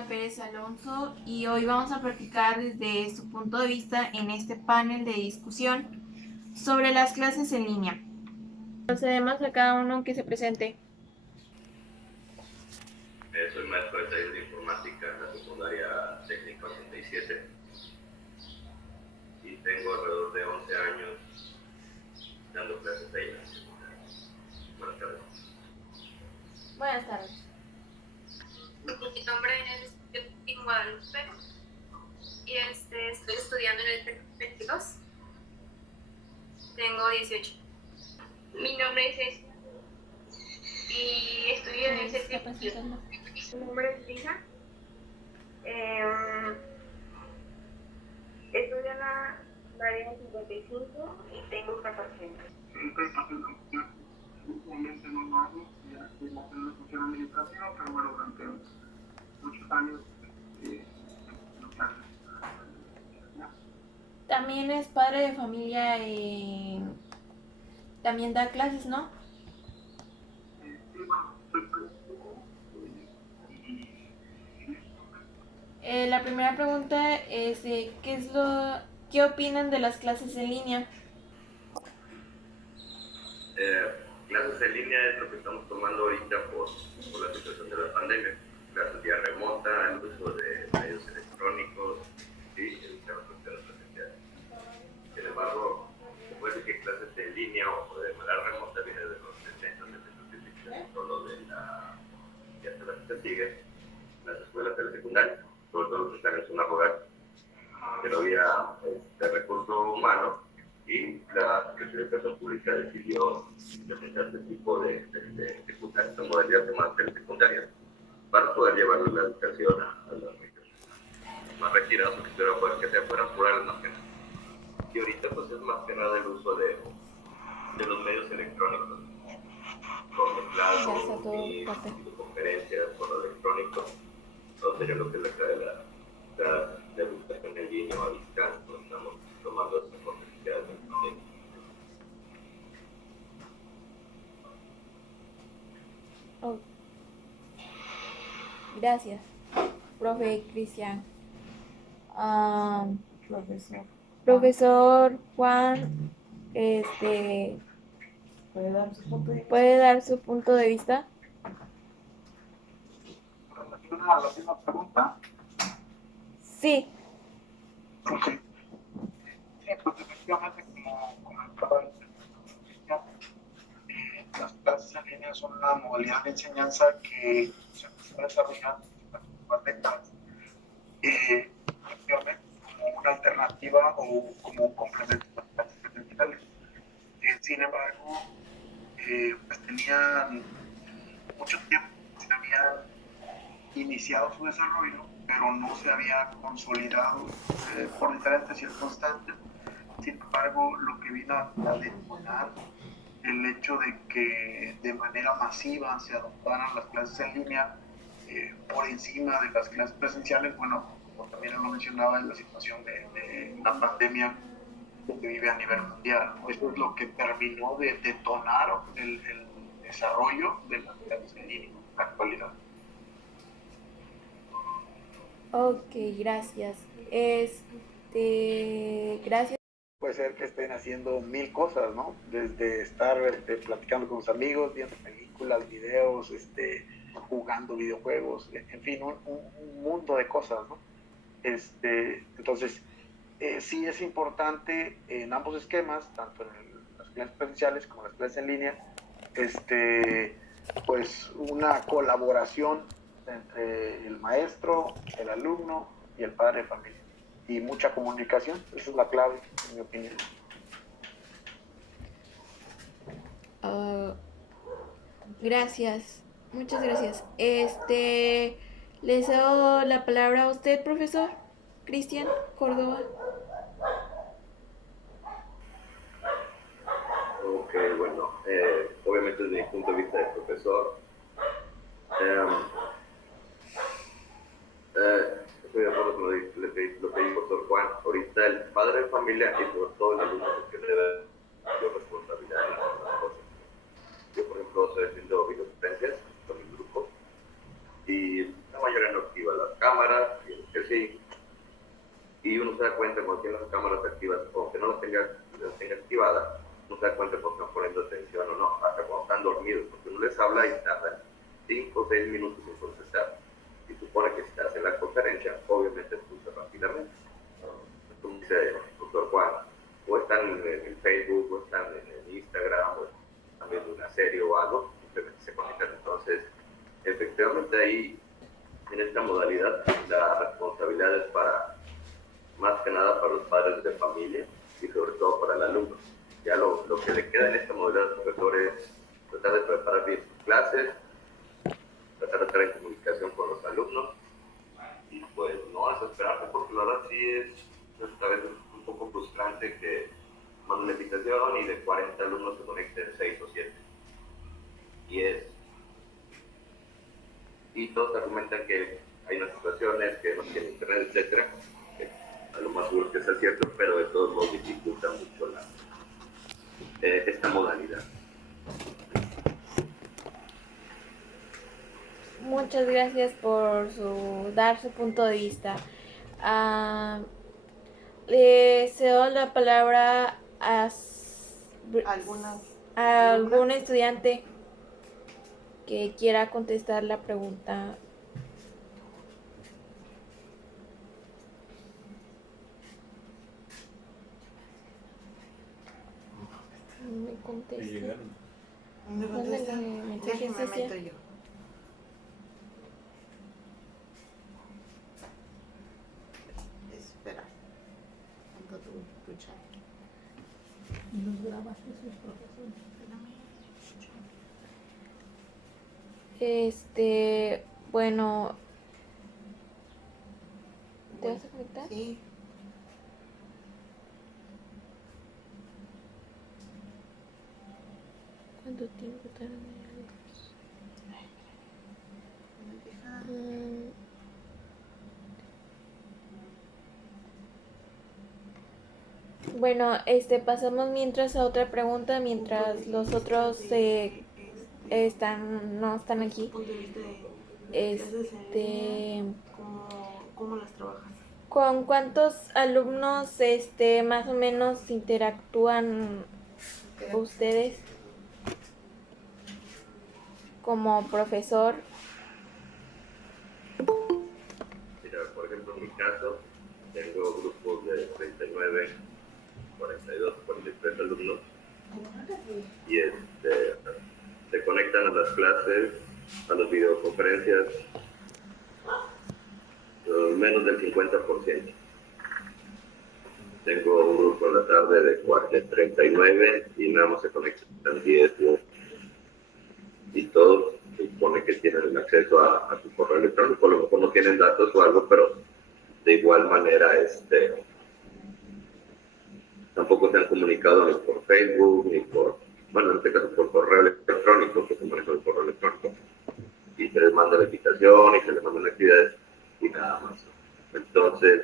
Pérez Alonso y hoy vamos a platicar desde su punto de vista en este panel de discusión sobre las clases en línea. Procedemos a cada uno que se presente. Soy maestro de taller de informática en la secundaria técnica 87 y tengo alrededor de 11 años dando clases ahí en la secundaria. Buenas tardes. Buenas tardes. Mi nombre es Joaquín Guadalupe y estoy estudiando en el TEC 22. Tengo 18. Mi nombre es Cecilia y estudio en el TEC 22. Mi nombre es Lisa. Estudio en la área 55 y tengo 14 años. Últimamente no lo hago, ya estoy en la función administrativa, pero bueno, durante muchos años no clases. También es padre de familia, también da clases, ¿no? Sí, bueno, soy La primera pregunta es ¿qué opinan de las clases en línea? Clases en línea es lo que estamos tomando ahorita por la situación de la pandemia. Clases vía remota, el uso de medios electrónicos y las cuestiones presenciales. Sin embargo, se puede decir que clases en línea o de manera remota viene de los 60, 70, solo de la que hasta la que se sigue las escuelas de la secundaria, sobre todo los que están en zona rural, que no había recurso humano y la Secretaría de Educación Pública decidió implementar este tipo de esta modalidad de más secundaria para poder llevar la educación a los más retirados, que espero que se fueran rurales más que nada. Y ahorita pues es más que nada el uso de los medios electrónicos, con teclado, videoconferencias, correo electrónico, todo sería lo que es la educación en línea o a distancia, estamos tomando estas competencias de Oh. Gracias, profe Cristian. Profesor Juan, ¿puede dar su punto de vista? a la misma pregunta. Sí. Ok. Sí, pues efectivamente, como comentaba las clases en línea son una modalidad de enseñanza que se está desarrollando en las décadas, efectivamente como una alternativa o como un complemento a las clases presenciales. Sin embargo, pues tenían mucho tiempo, se habían iniciado su desarrollo, pero no se había consolidado por diferentes circunstancias. Sin embargo, lo que vino a detonar el hecho de que de manera masiva se adoptaran las clases en línea por encima de las clases presenciales, bueno, como también lo mencionaba, en la situación de la pandemia que se vive a nivel mundial. Eso es lo que terminó de detonar el desarrollo de las clases en línea en la actualidad. Ok, gracias. Gracias. Puede ser que estén haciendo mil cosas, ¿no? Desde estar platicando con sus amigos, viendo películas, videos, jugando videojuegos, en fin, un mundo de cosas, ¿no? Entonces, sí es importante en ambos esquemas, tanto en las clases presenciales como en las clases en línea, pues una colaboración entre el maestro, el alumno y el padre de familia. Y mucha comunicación, esa es la clave, en mi opinión. Gracias, muchas gracias. Le cedo la palabra a usted, profesor Cristian Córdoba. Ok, bueno, obviamente desde mi punto de vista de profesor, estoy de acuerdo con lo que dijo el profesor Juan. Ahorita el padre de familia y sobre todo el alumno que le da responsabilidad en las cosas. Yo, por ejemplo, estoy haciendo videoconferencias con mi grupo y la mayoría no activa las cámaras. cuenta cuando tiene las cámaras activas o que no las tenga activadas, no se da cuenta cuando están poniendo atención o no, hasta cuando están dormidos, porque uno les habla y tardan 5 o 6 minutos en contestar. Y supone que si estás en la conferencia, obviamente escuchas rápidamente. Como dice el doctor Juan, o están en Facebook, o están en Instagram, o están viendo una serie o algo, simplemente se conectan. Entonces, efectivamente ahí, en esta modalidad, la responsabilidad es más que nada para los padres de familia y sobre todo para el alumno. Ya lo que le queda en esta modalidad al profesor es tratar de preparar bien sus clases, tratar de estar en comunicación con los alumnos y pues no desesperarse, porque la verdad sí es a veces un poco frustrante que manda una invitación y de 40 alumnos se conecten 6 o 7. Y todos argumentan que hay unas situaciones que no tienen internet, etcétera, que a lo más seguro que sea cierto, pero de todos modos dificulta mucho esta modalidad. Muchas gracias por dar su punto de vista. Le cedo la palabra a algún estudiante que quiera contestar la pregunta. No me contesta. ¿Me contesta? Déjeme meto yo. Espera. Pongo tu chat. Los grabaste sus profesores. Bueno, ¿te vas a conectar? Sí. ¿Cuánto tiempo tardan? Bueno, pasamos mientras a otra pregunta, mientras los otros no están aquí. ¿Cómo las trabajas? ¿Con cuántos alumnos más o menos interactúan ustedes como profesor? Mira, por ejemplo, en mi caso, tengo grupos de 39, 42, 43 alumnos y se conectan a las clases, a las videoconferencias, menos del 50%. Tengo un grupo en la tarde de 39 y nada más se conectan 10, y todos se supone que tienen el acceso a su correo electrónico. A lo mejor no tienen datos o algo, pero de igual manera tampoco se han comunicado ni por Facebook ni en este caso por correo electrónico, que se maneja el correo electrónico, y se les manda la invitación y se les mandan actividades y nada más. Entonces,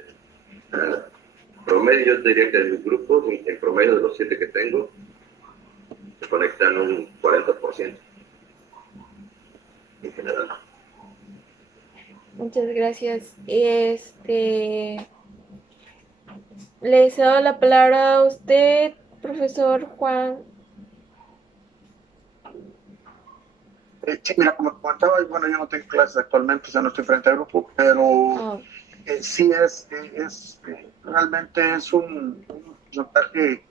promedio, yo te diría que en mis grupos, en promedio de los 7 que tengo, se conectan un 40% en general. Muchas gracias. Le cedo la palabra a usted, profesor Juan. Sí, mira, como te comentaba, bueno, yo no tengo clases actualmente, o sea, no estoy frente al grupo, pero sí realmente es un porcentaje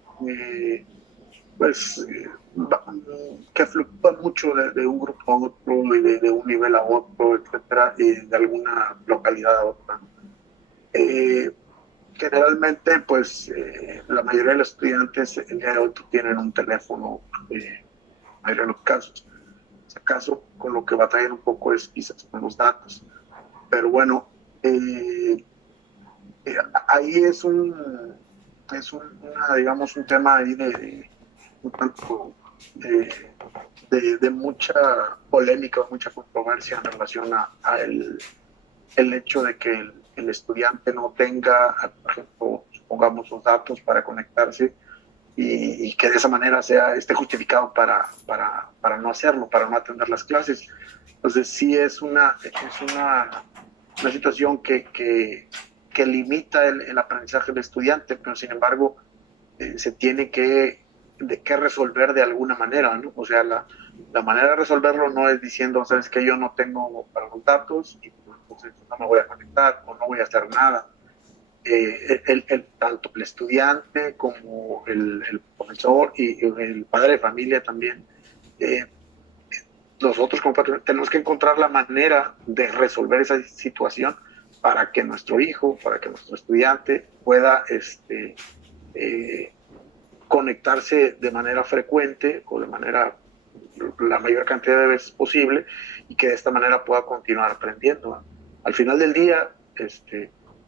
que fluctúa mucho de un grupo a otro y de un nivel a otro, etcétera, y de alguna localidad a otra. Generalmente, pues, la mayoría de los estudiantes el día de hoy tienen un teléfono, en la mayoría de los casos. Si acaso, con lo que batallan un poco es quizás con los datos. Pero bueno, ahí es digamos, un tema ahí un tanto de mucha polémica, mucha controversia en relación a el hecho de que el estudiante no tenga, por ejemplo, supongamos los datos para conectarse y que de esa manera esté justificado para no hacerlo, para no atender las clases. Entonces sí es una situación que que limita el aprendizaje del estudiante, pero sin embargo se tiene que resolver de alguna manera, ¿no? O sea, la manera de resolverlo no es diciendo, sabes que yo no tengo para los datos y entonces no me voy a conectar o no voy a hacer nada. Tanto el estudiante como el profesor y el padre de familia también, nosotros como padres tenemos que encontrar la manera de resolver esa situación para que nuestro hijo, para que nuestro estudiante pueda conectarse de manera frecuente o de manera la mayor cantidad de veces posible y que de esta manera pueda continuar aprendiendo. Al final del día,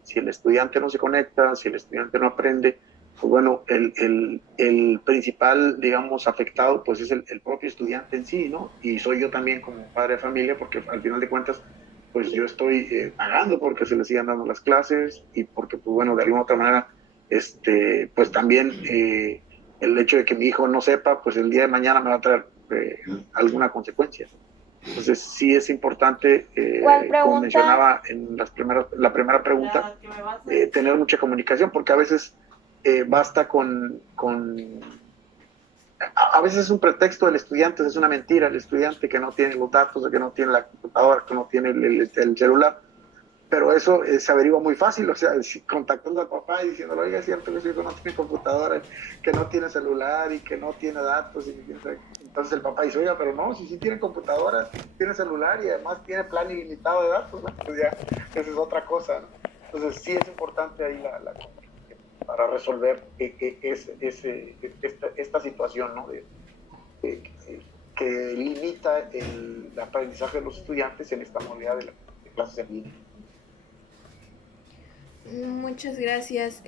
si el estudiante no se conecta, si el estudiante no aprende, pues bueno, el principal, digamos, afectado, pues es el propio estudiante en sí, ¿no? Y soy yo también como padre de familia, porque al final de cuentas, pues yo estoy pagando porque se le sigan dando las clases y porque, pues bueno, de alguna otra manera, pues también el hecho de que mi hijo no sepa, pues el día de mañana me va a traer alguna consecuencia. Entonces sí es importante, como mencionaba en la primera pregunta, tener mucha comunicación, porque a veces basta a veces es un pretexto del estudiante, es una mentira el estudiante que no tiene los datos, que no tiene la computadora, que no tiene el celular, pero eso se averigua muy fácil, o sea, contactando al papá y diciéndole, oiga, es cierto que su hijo no tiene computadora, que no tiene celular y que no tiene datos, entonces el papá dice, oiga, pero no, si sí tiene computadora, tiene celular y además tiene plan ilimitado de datos, ¿no? Pues ya, esa es otra cosa, ¿no? Entonces sí es importante ahí la comunicación para resolver esta situación, ¿no? Que limita el aprendizaje de los estudiantes en esta modalidad de clases en línea. Muchas gracias.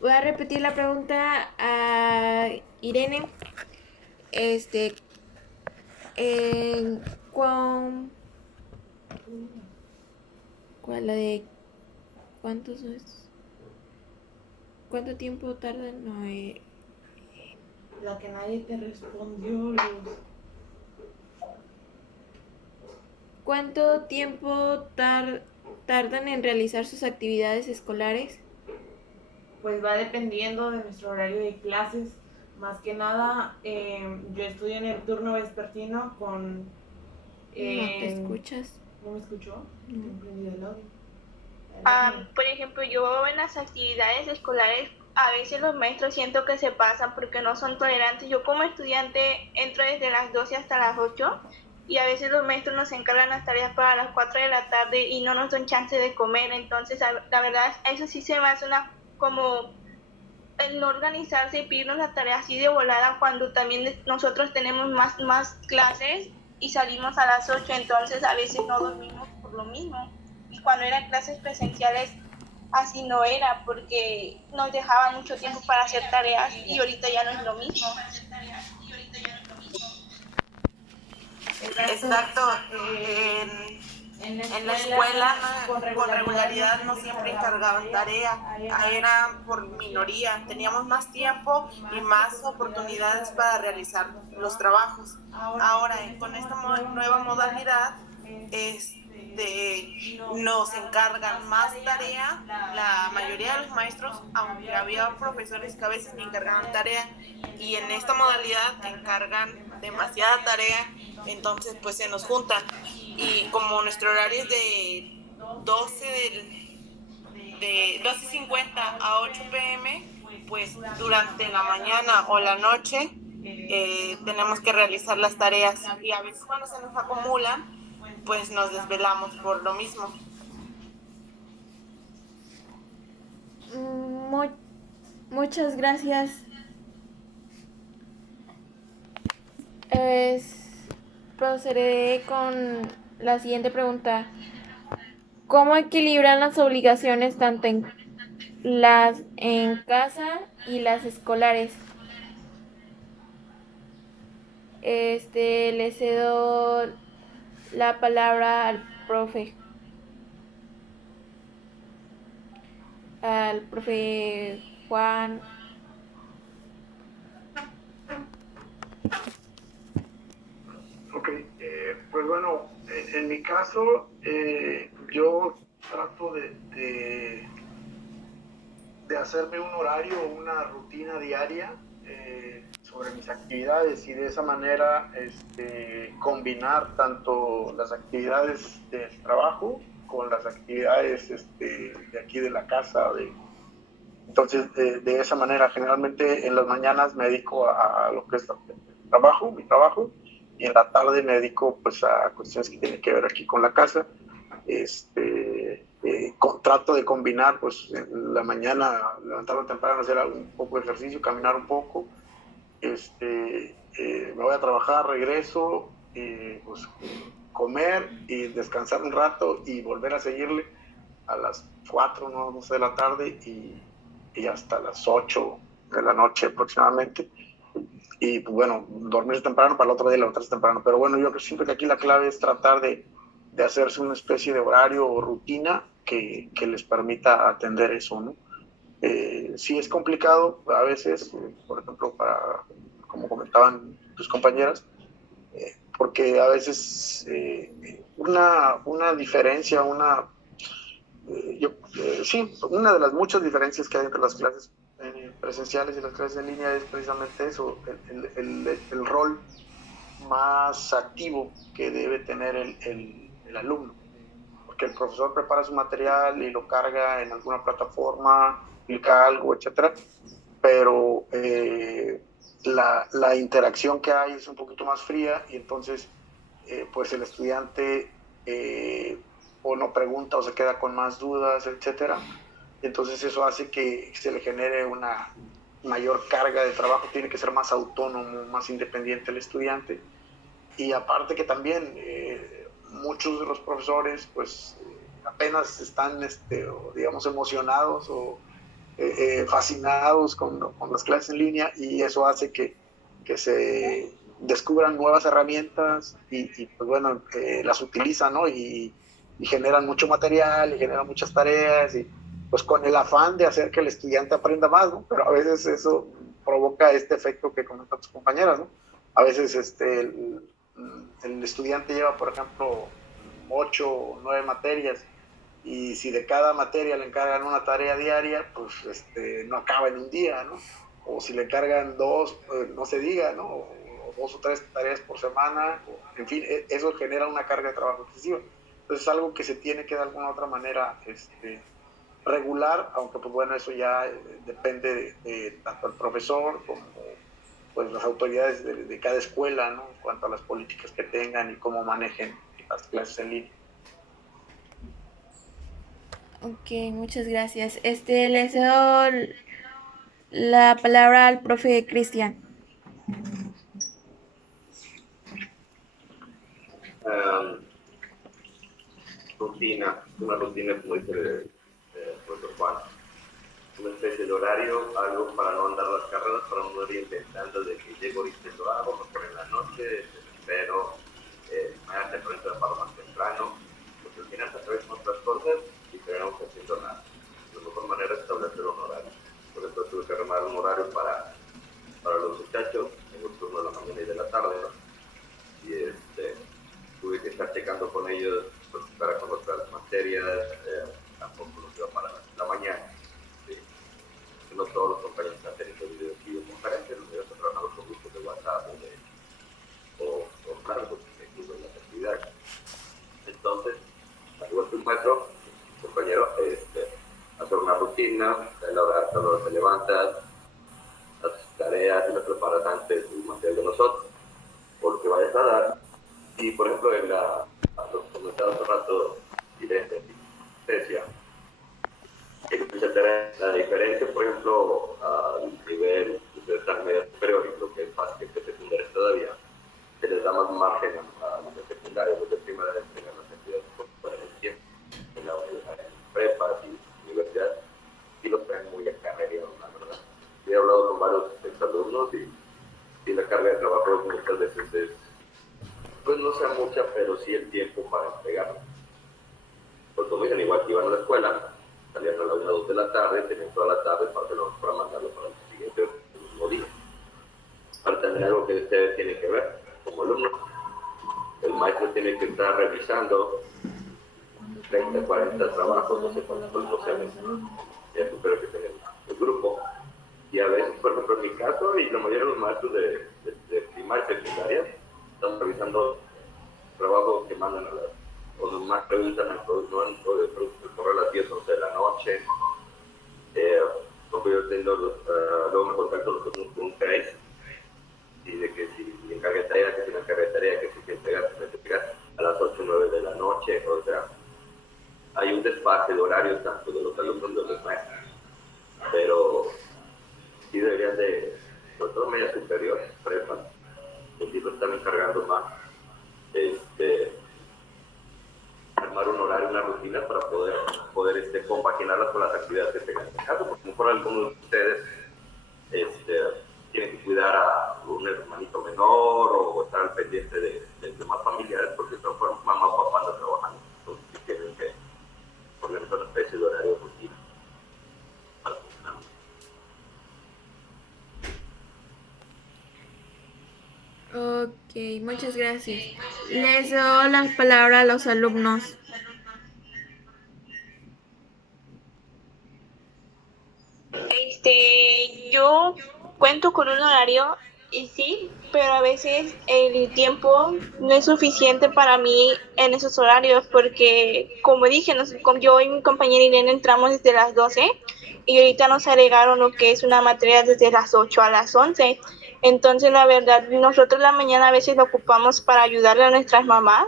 Voy a repetir la pregunta a Irene. ¿Cuál la de cuánto tiempo tardan? No, La que nadie te respondió, ¿cuánto tiempo tardan en realizar sus actividades escolares? Pues va dependiendo de nuestro horario de clases. Más que nada, yo estudio en el turno vespertino con... No te escuchas. ¿No me escuchó? No. Tengo prendido el audio. Por ejemplo, yo en las actividades escolares a veces los maestros siento que se pasan porque no son tolerantes. Yo como estudiante entro desde las 12 hasta las 8 y a veces los maestros nos encargan las tareas para las 4 de la tarde y no nos dan chance de comer. Entonces, la verdad, eso sí se me hace como el no organizarse y pedirnos las tareas así de volada cuando también nosotros tenemos más clases y salimos a las 8, entonces a veces no dormimos por lo mismo. Y cuando eran clases presenciales así no era, porque nos dejaban mucho tiempo para hacer tareas y ahorita ya no es lo mismo. Exacto. En la escuela con regularidad no siempre encargaban tarea, era por minoría, teníamos más tiempo y más oportunidades para realizar los trabajos. Ahora, con esta nueva modalidad, nos encargan más tarea, la mayoría de los maestros, aunque había profesores que a veces ni encargaban tarea, y en esta modalidad encargan demasiada tarea, entonces pues se nos juntan. Y como nuestro horario es de 12:50 a 8 p.m., pues durante la mañana o la noche tenemos que realizar las tareas, y a veces cuando se nos acumulan, pues nos desvelamos por lo mismo. Muchas gracias. Procederé con la siguiente pregunta. ¿Cómo equilibran las obligaciones tanto en casa y las escolares? Le cedo la palabra al profe Juan. Ok, pues bueno, en mi caso, yo trato de hacerme un horario, una rutina diaria sobre mis actividades, y de esa manera combinar tanto las actividades del trabajo con las actividades de aquí de la casa. Entonces, de esa manera, generalmente en las mañanas me dedico a lo que es mi trabajo, y en la tarde me dedico pues a cuestiones que tienen que ver aquí con la casa. Trato de combinar, pues en la mañana levantarme temprano, hacer un poco de ejercicio, caminar un poco, me voy a trabajar, regreso, pues comer y descansar un rato y volver a seguirle a las 4, no sé, de la tarde, y hasta las 8 de la noche aproximadamente. Y pues bueno, dormir temprano para el otro día levantarse temprano. Pero bueno, yo siento que aquí la clave es tratar de hacerse una especie de horario o rutina que les permita atender eso, ¿no? Sí es complicado a veces, por ejemplo, como comentaban tus compañeras, porque a veces una diferencia, sí, una de las muchas diferencias que hay entre las clases presenciales y las clases en línea es precisamente eso, el rol más activo que debe tener el alumno, porque el profesor prepara su material y lo carga en alguna plataforma, explica algo, etcétera, pero la interacción que hay es un poquito más fría, y entonces pues el estudiante o no pregunta o se queda con más dudas, etcétera. Entonces eso hace que se le genere una mayor carga de trabajo, tiene que ser más autónomo, más independiente el estudiante. Y aparte que también muchos de los profesores pues apenas están digamos emocionados o fascinados con las clases en línea, y eso hace que se descubran nuevas herramientas y pues bueno, las utilizan, ¿no? Y generan mucho material y generan muchas tareas, y pues con el afán de hacer que el estudiante aprenda más, ¿no? Pero a veces eso provoca este efecto que comentan tus compañeras, ¿no? A veces el estudiante lleva, por ejemplo, 8 o 9 materias, y si de cada materia le encargan una tarea diaria, pues no acaba en un día, ¿no? O si le encargan 2, no se diga, ¿no? O 2 o 3 tareas por semana, en fin, eso genera una carga de trabajo excesiva. Entonces es algo que se tiene que de alguna u otra manera regular, aunque pues bueno, eso ya depende de tanto el profesor como pues las autoridades de cada escuela, ¿no? En cuanto a las políticas que tengan y cómo manejen las clases en línea. Ok, muchas gracias. Le cedo la palabra al profe Cristian. Una rutina, como dice el profesor Juan, una especie de horario, algo para no andar las carreras, para no ir intentando de que llego ahorita y lo hago, mejor en la noche, pero mañana temprano se paro más temprano, porque al final se atraviesan otras cosas y terminamos haciendo nada. La mejor manera es establecer un horario. Por eso tuve que armar un horario para los muchachos, en un turno de la mañana y de la tarde, ¿no? Y tuve que estar checando con ellos pues, para con otras materias, tampoco los iba para la mañana. ¿Sí? No todos los compañeros están teniendo videoconferencias, los ellos trabajando con grupos de WhatsApp o cargos incluso en las actividades. Entonces, igual que un maestro, compañero, hacer una rutina, a la hora te levantas, haces tareas y las preparas antes el material de nosotros, por lo que vayas a dar. Y por ejemplo, lo que comentaba hace rato, decía, la diferencia, por ejemplo, al nivel de estar medio superior y lo que es básico que secundaria todavía, se les da más margen a los secundarios, los de primaria entregan las actividades por el tiempo, en prepas y universidades, y los traen muy a carrera, la verdad. He hablado con varios exalumnos y la carga de trabajo muchas veces es, pues no sea mucha, pero sí el tiempo para entregarlo. Pues como dicen, igual que iban a la escuela, salían a las 1 o 2 de la tarde, tenían toda la tarde para mandarlo para el siguiente mismo día. Para tener algo que ustedes tienen que ver como alumno. El maestro tiene que estar revisando 30, 40 trabajos, no sé cuántos son sociales, ya supero que tenemos el grupo. Y a veces, por ejemplo, en mi caso, y la mayoría de los maestros de primaria y secundaria, estamos revisando trabajos que mandan a las, o los más revisan el producto de productos a las 10, 11 de la noche. Como yo tengo luego me contacto con un Face, y de que si encarga de tarea, que si no encarga de tarea, que si que entregar a las 8 o 9 de la noche. O sea, hay un desfase de horarios tanto de los alumnos como de los maestros, pero sí deberían de, sobre todo media superior, prepa, que sí lo están encargando más, armar un horario, una rutina para poder compaginarlas con las actividades que tengan en casa, porque a lo mejor algunos de ustedes tienen que cuidar a un hermanito menor o estar al pendiente de demás familiares, porque son mamá o papá andan trabajando, entonces sí tienen que organizar una especie de horario rutina para funcionar. Ok, muchas gracias. Les doy la palabra a los alumnos. Yo cuento con un horario y sí, pero a veces el tiempo no es suficiente para mí en esos horarios porque, como dije, yo y mi compañera Irene entramos desde las 12 y ahorita nos agregaron lo que es una materia desde las 8 a las 11. Entonces, la verdad, nosotros la mañana a veces lo ocupamos para ayudarle a nuestras mamás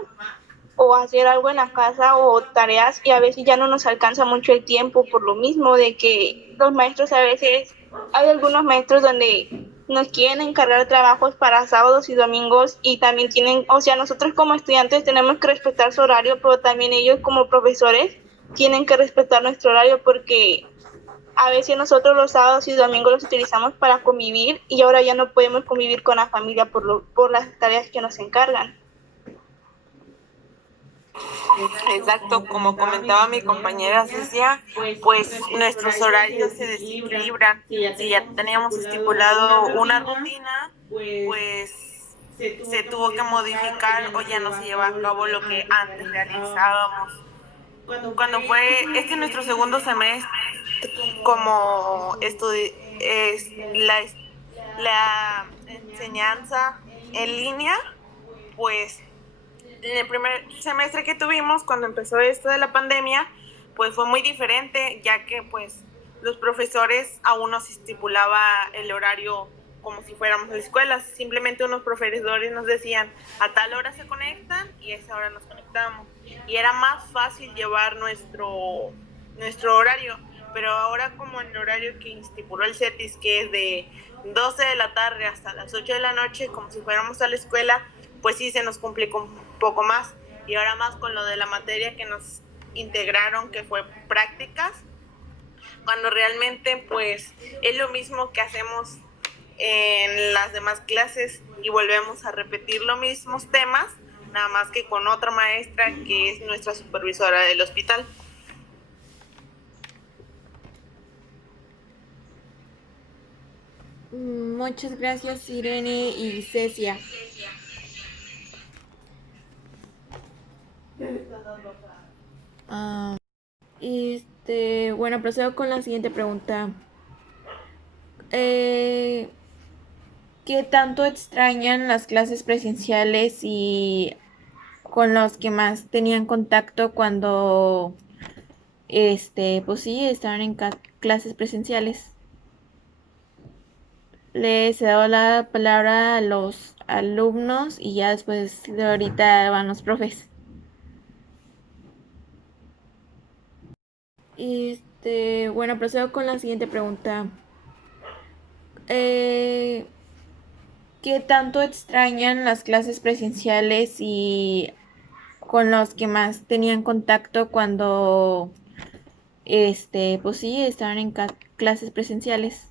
o hacer algo en la casa o tareas y a veces ya no nos alcanza mucho el tiempo por lo mismo de que los maestros a veces, hay algunos maestros donde nos quieren encargar trabajos para sábados y domingos y también tienen, o sea, nosotros como estudiantes tenemos que respetar su horario, pero también ellos como profesores tienen que respetar nuestro horario porque a veces nosotros los sábados y domingos los utilizamos para convivir y ahora ya no podemos convivir con la familia por las tareas que nos encargan. Exacto, como comentaba mi compañera Cecia, pues nuestros horarios se desequilibran. Si ya teníamos estipulado una rutina, pues se tuvo que modificar o ya no se lleva a cabo lo que antes realizábamos. Cuando fue nuestro segundo semestre, como la enseñanza en línea, pues en el primer semestre que tuvimos, cuando empezó esto de la pandemia, pues fue muy diferente, ya que pues los profesores aún nos estipulaba el horario como si fuéramos a la escuela. Simplemente unos profesores nos decían a tal hora se conectan y a esa hora nos conectamos. Y era más fácil llevar nuestro horario. Pero ahora, como el horario que estipuló el CETIS, que es de 12 de la tarde hasta las 8 de la noche, como si fuéramos a la escuela, pues sí se nos complicó un poco más. Y ahora más con lo de la materia que nos integraron, que fue prácticas, cuando realmente pues es lo mismo que hacemos en las demás clases y volvemos a repetir los mismos temas, nada más que con otra maestra que es nuestra supervisora del hospital. Muchas gracias, Irene y Cecia. Bueno, procedo con la siguiente pregunta. ¿Qué tanto extrañan las clases presenciales y con los que más tenían contacto cuando, pues sí, estaban en clases presenciales? Les he dado la palabra a los alumnos y ya después de ahorita van los profes. Bueno, procedo con la siguiente pregunta. ¿Qué tanto extrañan las clases presenciales y con los que más tenían contacto cuando, pues sí, estaban en clases presenciales?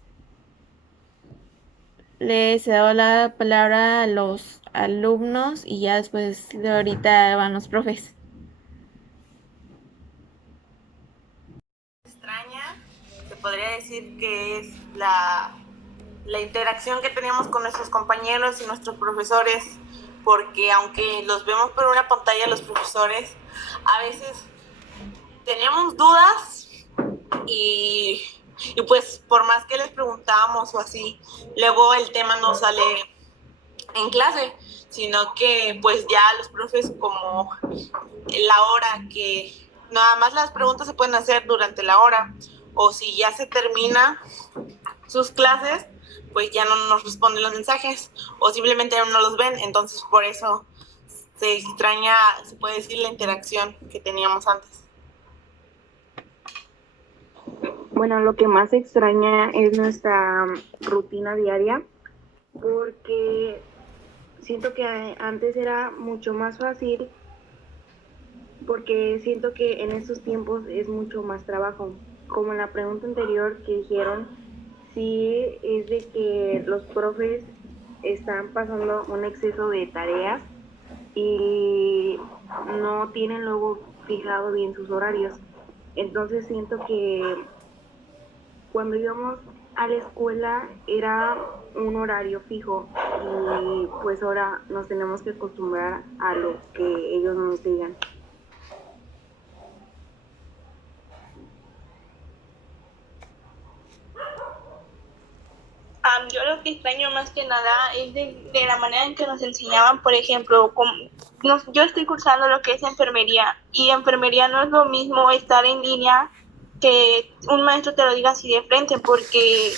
Les he dado la palabra a los alumnos y ya después de ahorita van los profes. Extraña, se podría decir que es la interacción que teníamos con nuestros compañeros y nuestros profesores, porque aunque los vemos por una pantalla los profesores, a veces teníamos dudas y pues por más que les preguntábamos o así, luego el tema no sale en clase, sino que pues ya los profes, como la hora que nada más las preguntas se pueden hacer durante la hora, o si ya se termina sus clases, pues ya no nos responden los mensajes o simplemente no los ven. Entonces por eso se extraña, se puede decir, la interacción que teníamos antes. Bueno, lo que más extraña es nuestra rutina diaria, porque siento que antes era mucho más fácil, porque siento que en estos tiempos es mucho más trabajo. Como en la pregunta anterior que dijeron, sí es de que los profes están pasando un exceso de tareas y no tienen luego fijado bien sus horarios. Entonces siento que cuando íbamos a la escuela era un horario fijo y pues ahora nos tenemos que acostumbrar a lo que ellos nos digan. Yo lo que extraño más que nada es de la manera en que nos enseñaban, por ejemplo, yo estoy cursando lo que es enfermería, y enfermería no es lo mismo estar en línea que un maestro te lo diga así de frente, porque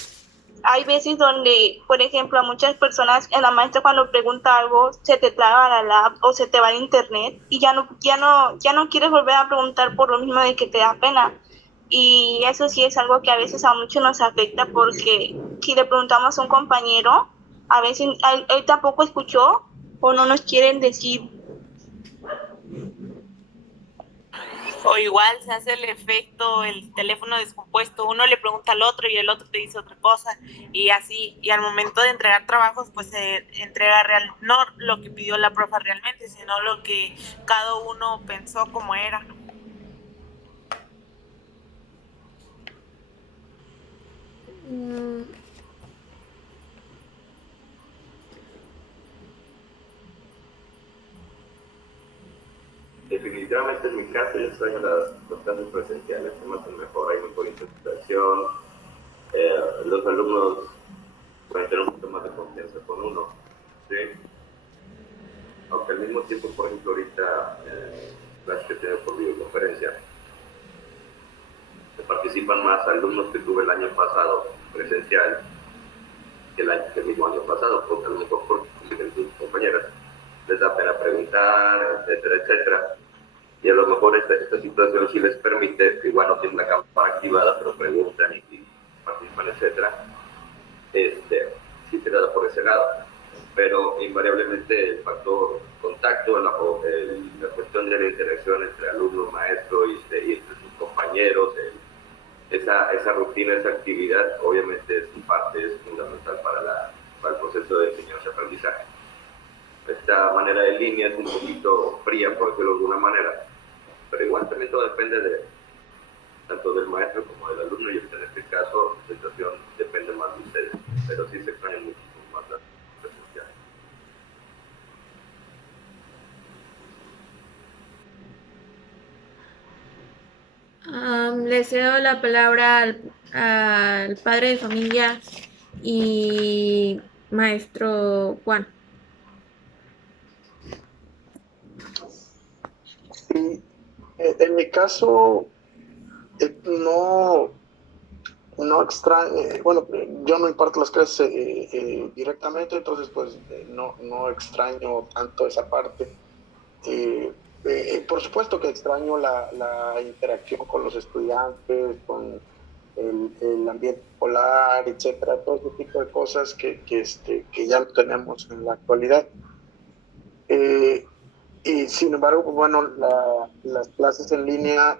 hay veces donde, por ejemplo, a muchas personas, la maestra cuando pregunta algo, se te traba la lab o se te va el internet y ya no quieres volver a preguntar por lo mismo de que te da pena. Y eso sí es algo que a veces a muchos nos afecta, porque si le preguntamos a un compañero, a veces él tampoco escuchó o no nos quieren decir. O igual se hace el efecto, el teléfono descompuesto, uno le pregunta al otro y el otro te dice otra cosa, y así, y al momento de entregar trabajos, pues se entrega no lo que pidió la profa realmente, sino lo que cada uno pensó como era. Definitivamente en mi caso yo extraño las clases presenciales, se me hacen mejor, hay mejor interpretación, los alumnos pueden tener un poquito más de confianza con uno, ¿sí? Aunque al mismo tiempo, por ejemplo, ahorita las que tengo por videoconferencia, participan más alumnos que tuve el año pasado presencial que el mismo año pasado, porque a lo mejor porque sus compañeras les da pena preguntar, etcétera, etcétera. Y a lo mejor esta situación sí les permite, que igual no tienen la cámara activada, pero preguntan y participan, etcétera. Sí te da por ese lado. Pero invariablemente el factor contacto, la cuestión de la interacción entre alumno, maestro y entre sus compañeros, esa rutina, esa actividad, obviamente es fundamental para el proceso de enseñanza-aprendizaje. Esta manera de línea es un poquito fría, por decirlo de alguna manera, pero igual también todo depende tanto del maestro como del alumno, y en este caso la situación depende más de ustedes, pero sí se extrañan muchísimo más las presenciales. Le cedo la palabra al padre de familia y maestro Juan. Sí, en mi caso, no extraño, bueno, yo no imparto las clases directamente, entonces pues no extraño tanto esa parte. Por supuesto que extraño la interacción con los estudiantes, con el ambiente escolar, etcétera, todo ese tipo de cosas que ya no tenemos en la actualidad. Y sin embargo, pues bueno, las clases en línea,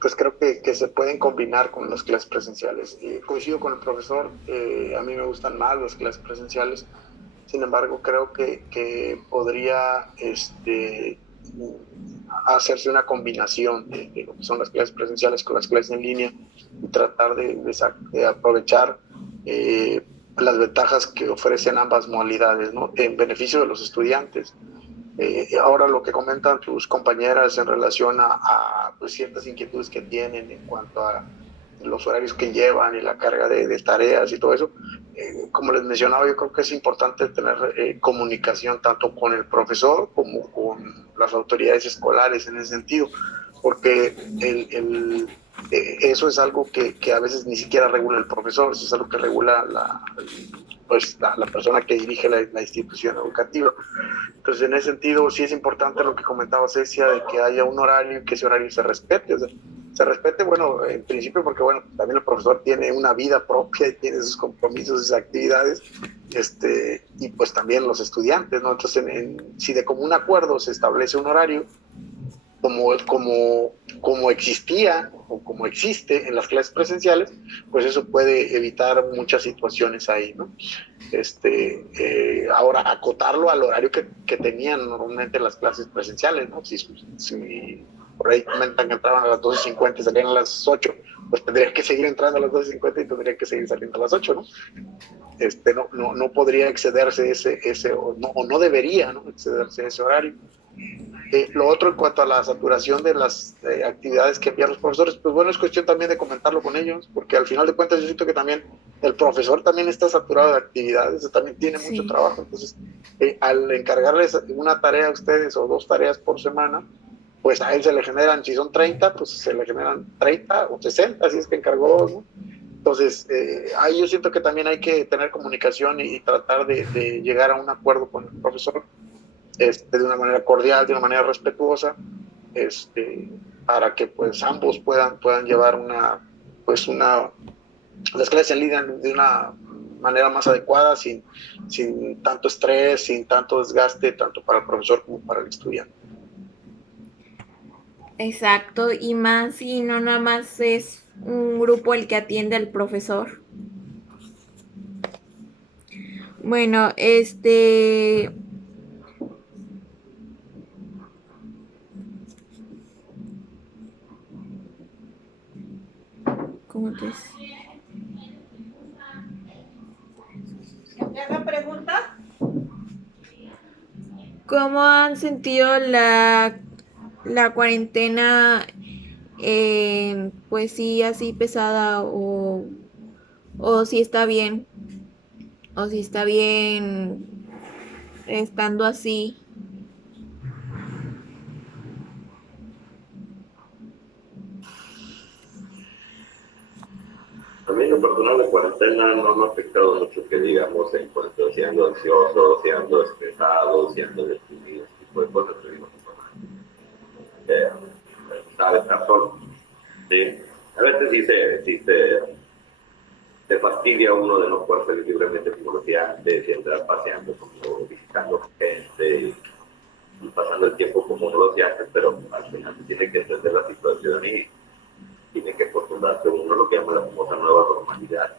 pues creo que se pueden combinar con las clases presenciales. Coincido con el profesor, a mí me gustan más las clases presenciales. Sin embargo, creo que podría hacerse una combinación de lo que son las clases presenciales con las clases en línea y tratar de aprovechar las ventajas que ofrecen ambas modalidades, ¿no? En beneficio de los estudiantes. Ahora lo que comentan tus compañeras en relación a pues, ciertas inquietudes que tienen en cuanto a los horarios que llevan y la carga de tareas y todo eso, como les mencionaba, yo creo que es importante tener comunicación tanto con el profesor como con las autoridades escolares en ese sentido, porque eso es algo que a veces ni siquiera regula el profesor, eso es algo que regula la persona que dirige la institución educativa. Entonces, en ese sentido, sí es importante lo que comentaba Cecia, de que haya un horario y que ese horario se respete. O sea, se respete, bueno, en principio porque, bueno, también el profesor tiene una vida propia y tiene sus compromisos, sus actividades, y pues también los estudiantes, ¿no? Entonces, si de común acuerdo se establece un horario, como existía o como existe en las clases presenciales, pues eso puede evitar muchas situaciones ahí, ¿no? Ahora, acotarlo al horario que tenían normalmente las clases presenciales, ¿no? Si por ahí comentan que entraban a las 12:50 y salían a las 8, pues tendrían que seguir entrando a las 12:50 y tendrían que seguir saliendo a las 8, ¿no? No podría excederse o no debería, ¿no?, excederse ese horario. Lo otro, en cuanto a la saturación de las actividades que envían los profesores, pues bueno, es cuestión también de comentarlo con ellos, porque al final de cuentas yo siento que también el profesor también está saturado de actividades, también tiene mucho trabajo. Entonces, al encargarles una tarea a ustedes o 2 tareas por semana, pues a él se le generan, si son 30, pues se le generan 30 o 60, si es que encargó 2, ¿no? Entonces, ahí yo siento que también hay que tener comunicación y tratar de llegar a un acuerdo con el profesor, de una manera cordial, de una manera respetuosa, para que pues ambos puedan llevar las clases en línea de una manera más adecuada, sin tanto estrés, sin tanto desgaste, tanto para el profesor como para el estudiante. Exacto, y más si no nada más es un grupo el que atiende al profesor. Bueno, ¿cómo te decía? ¿Me haga pregunta? ¿Cómo han sentido la cuarentena, pues sí, así pesada o si está bien? ¿O si está bien estando así? A mí en lo personal la cuarentena no me ha afectado mucho, que digamos, en cuanto a si ando ansioso, si ando estresado, si ando deprimido, ese tipo de cosas, pero digo, sabe estar solo. ¿Sí? A veces te fastidia uno de no poder salir libremente como lo hacía antes y andar paseando, como visitando gente y pasando el tiempo como uno lo hacía antes, pero al final se tiene que entender la situación y tiene que acostumbrarse uno a lo que llama la famosa nueva normalidad.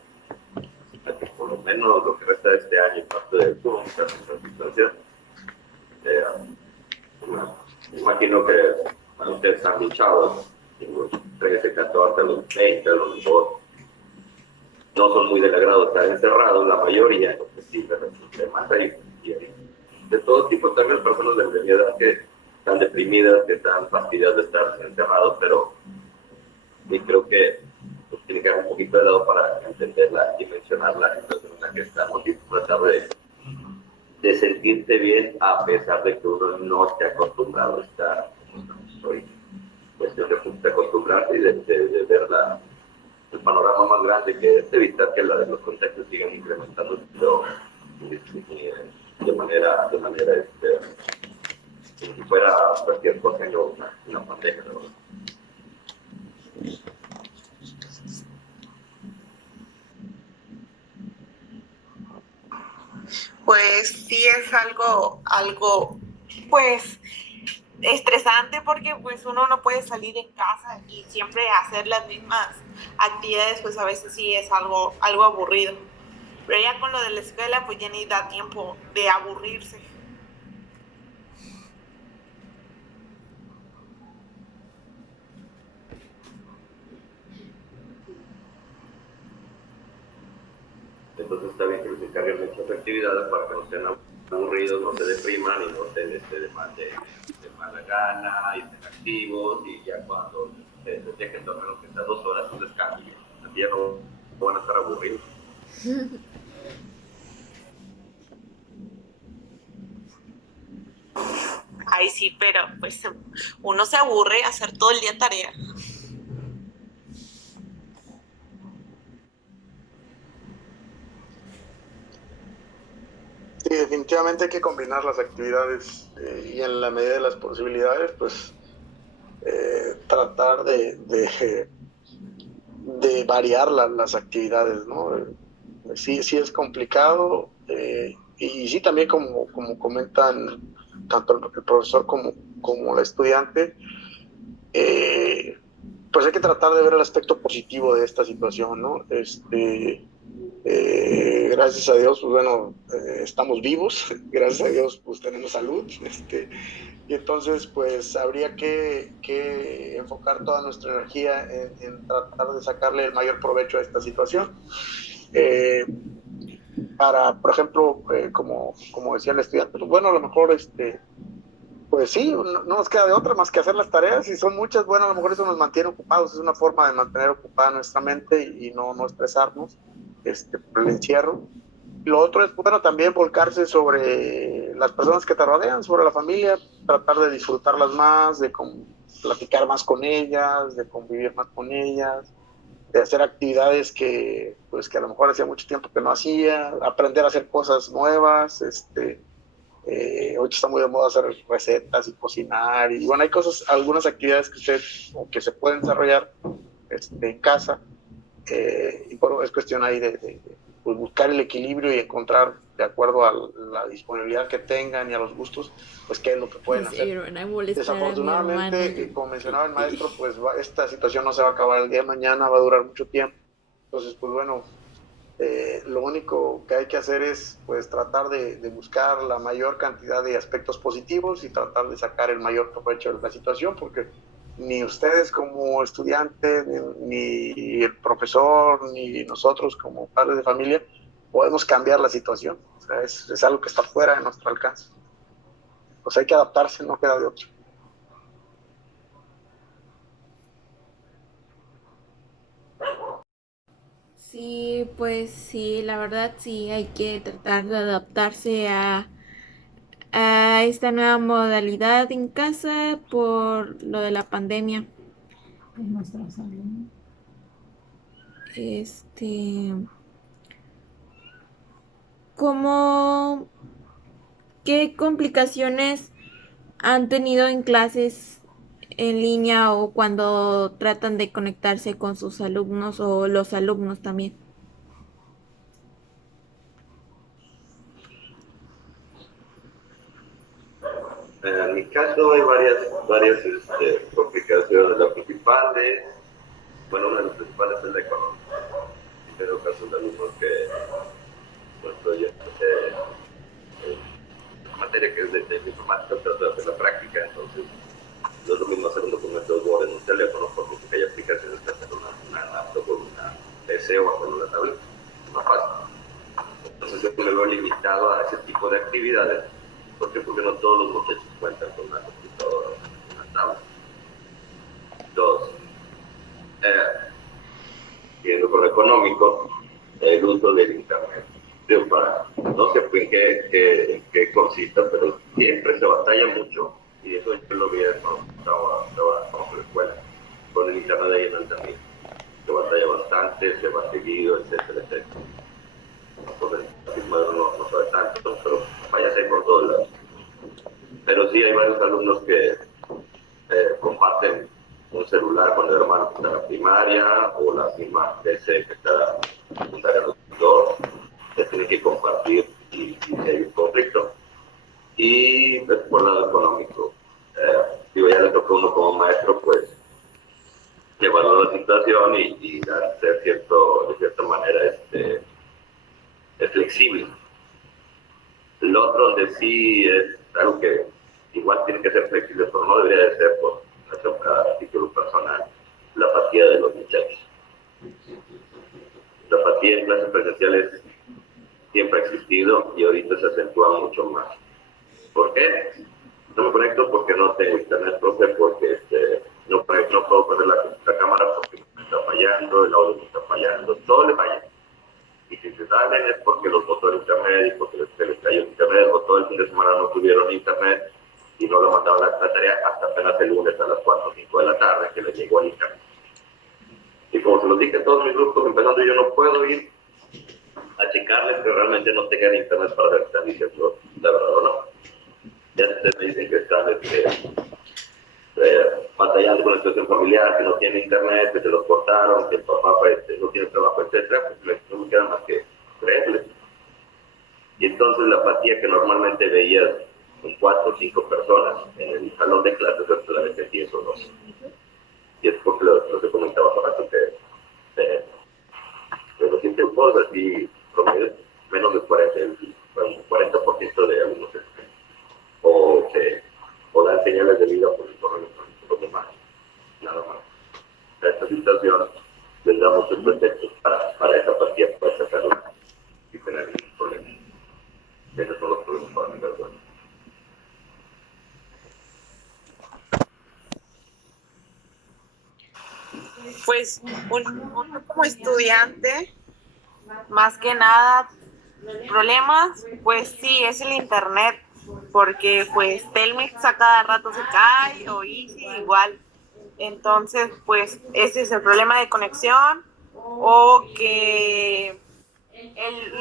Que por lo menos lo que resta de este año, parte del curso, esta situación. Imagino que ustedes han luchado, los 13, 14, los 20, los 22, no son muy del agrado estar encerrados, la mayoría, entonces sí, más hay de todo tipo, también personas de mi edad que están deprimidas, que están fastidiadas de estar encerrados, pero y creo que pues, tiene que haber un poquito de lado para entenderla, dimensionar la situación en la que estamos y tratar de sentirte bien a pesar de que uno no esté acostumbrado a estar como estamos hoy. Cuestión de acostumbrarse y de ver el panorama más grande, que es evitar que los contagios sigan incrementando, pero de manera como si fuera cualquier cosa, no una pandemia, ¿no? Pues sí es algo, pues estresante porque pues uno no puede salir en casa y siempre hacer las mismas actividades, pues a veces sí es algo aburrido. Pero ya con lo de la escuela pues ya ni da tiempo de aburrirse. Entonces está bien que les encarguen muchas actividades para que no estén aburridos, no se depriman y no estén de mala gana y estén activos, y ya cuando se dejen dormir aunque sea 2 horas, un descanso, así ya no van a estar aburridos. Ay, sí, pero pues uno se aburre hacer todo el día tarea. Sí, definitivamente hay que combinar las actividades y en la medida de las posibilidades, pues tratar de variar las actividades, ¿no? Sí, sí es complicado y sí también como comentan tanto el profesor como la estudiante, pues hay que tratar de ver el aspecto positivo de esta situación, ¿no? Gracias a Dios, pues bueno, estamos vivos, gracias a Dios, pues tenemos salud, y entonces pues habría que enfocar toda nuestra energía en tratar de sacarle el mayor provecho a esta situación. Por ejemplo, como decía el estudiante, pues bueno, a lo mejor pues sí, no nos queda de otra más que hacer las tareas, y son muchas. Bueno, a lo mejor eso nos mantiene ocupados, es una forma de mantener ocupada nuestra mente y no estresarnos por el encierro. Lo otro es, bueno, también volcarse sobre las personas que te rodean, sobre la familia, tratar de disfrutarlas más, de platicar más con ellas, de convivir más con ellas, de hacer actividades pues, que a lo mejor hacía mucho tiempo que no hacía, aprender a hacer cosas nuevas. Hoy está muy de moda hacer recetas y cocinar, y bueno, hay algunas actividades que se pueden desarrollar en casa, y bueno, es cuestión ahí de pues buscar el equilibrio y encontrar, de acuerdo a la disponibilidad que tengan y a los gustos, pues qué es lo que pueden hacer. Desafortunadamente, como mencionaba el maestro, pues esta situación no se va a acabar el día de mañana, va a durar mucho tiempo. Entonces, pues bueno, lo único que hay que hacer es pues tratar de buscar la mayor cantidad de aspectos positivos y tratar de sacar el mayor provecho de la situación, porque ni ustedes como estudiantes, ni el profesor, ni nosotros como padres de familia podemos cambiar la situación. O sea, es algo que está fuera de nuestro alcance. Pues hay que adaptarse, no queda de otro. Sí, pues sí, la verdad sí hay que tratar de adaptarse a esta nueva modalidad en casa por lo de la pandemia. ¿Cómo, qué complicaciones han tenido en clases en línea o cuando tratan de conectarse con sus alumnos o los alumnos también? En mi caso hay varias complicaciones. La principal es, bueno, una de las principales es la económica. Tengo casos de alumnos que, pues, yo materia que es de informática, trato de hacer la práctica, entonces no es lo mismo hacer un documento de Word en un teléfono, porque hay aplicaciones que hacer una laptop o una PC o hacer una tablet, es más fácil. Entonces yo me veo limitado a ese tipo de actividades. ¿Por qué? Porque no todos los muchachos cuentan con una computadora o una tablet. Dos, siguiendo con lo económico, el uso del internet. No sé en qué consista, pero siempre se batalla mucho, y eso yo lo vi cuando estaba en la escuela, con el internet ahí en Altamira. Se batalla bastante, se va seguido, etcétera, etcétera. Con el no sabe tanto, pero vaya a ser por todos lados. Pero sí hay varios alumnos que comparten un celular con el hermano que está en la primaria, o la misma PC que está en secundaria, los dos, se tienen que compartir y hay un conflicto. Y pues, por el lado económico, ya le toca a uno como maestro, pues, evaluar la situación y ser de cierta manera es flexible. Lo otro donde sí es algo que igual tiene que ser flexible, pero no debería de ser por cada título personal, la apatía de los muchachos. La apatía en clases presenciales 100% siempre ha existido y ahorita se acentúa mucho más. ¿Por qué? No me conecto porque no tengo internet, profe, porque no puedo poner la cámara porque me está fallando, el audio me está fallando, todo le falla. Y si se salen es porque los botó el internet y porque se les cayó el internet, o todo el fin de semana no tuvieron internet y no lo mandaron a la tarea hasta apenas el lunes a las 4 o 5 de la tarde que les llegó el internet. Y como se los dije a todos mis grupos, empezando, yo no puedo ir a checarles que realmente no tengan internet para ver si están diciendo la verdad o no. Ya ustedes me dicen que están batallando con la situación familiar, que no tienen internet, que se los cortaron, que el papá no tiene trabajo, etcétera, pues no me queda más que creerles. Y entonces la apatía que normalmente veías con 4 o 5 personas en el salón de clases, solamente 10 o 12. Y es porque lo que comentaba para que los grupos así promedio, menos del 40% de alumnos o dan señales de vida por el correo electrónico, los demás, nada más. Esta situación les da muchos pretextos para esa partida, para sacarla y tener ningún problema. Esos son los problemas para mi persona. Pues uno como estudiante, más que nada, problemas, pues sí, es el internet, porque pues Telmex a cada rato se cae, o Easy igual. Entonces, pues ese es el problema de conexión, o que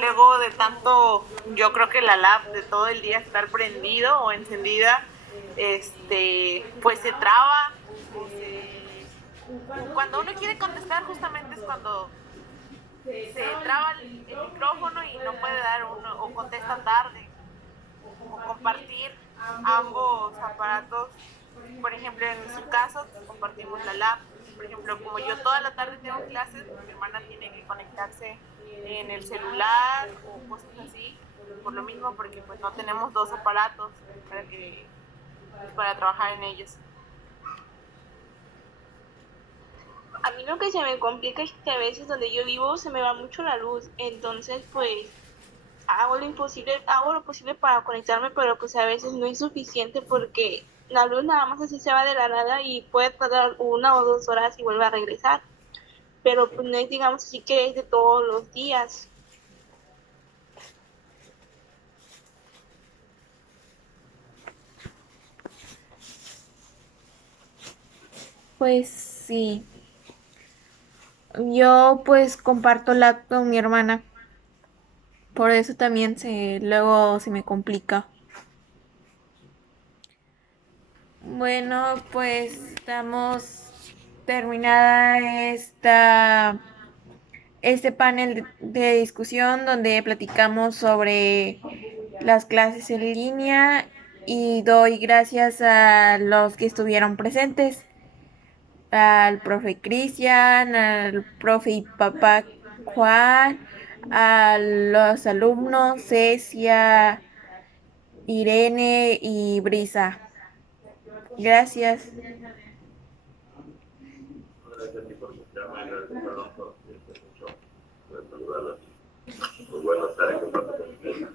luego de tanto, yo creo que la lab de todo el día estar prendido o encendida, pues se traba. Cuando uno quiere contestar, justamente es cuando se traba el micrófono y no puede dar uno, o contesta tarde, o compartir ambos aparatos. Por ejemplo, en su caso, compartimos la lab. Por ejemplo, como yo toda la tarde tengo clases, mi hermana tiene que conectarse en el celular o cosas así, por lo mismo, porque pues no tenemos 2 aparatos para trabajar en ellos. A mí lo que se me complica es que a veces donde yo vivo se me va mucho la luz, entonces pues hago lo posible para conectarme, pero pues a veces no es suficiente porque la luz nada más así se va de la nada y puede tardar 1 o 2 horas y vuelve a regresar, pero pues no es, digamos así, que es de todos los días. Pues sí. Yo pues comparto la con mi hermana. Por eso también luego se me complica. Bueno, pues estamos terminada este panel de discusión donde platicamos sobre las clases en línea y doy gracias a los que estuvieron presentes, al profe Cristian, al profe y papá Juan, a los alumnos Cecia, Irene y Brisa. Gracias. Gracias a ti por escucharme, gracias por saludarlos. Pues bueno estar en contacto con ustedes.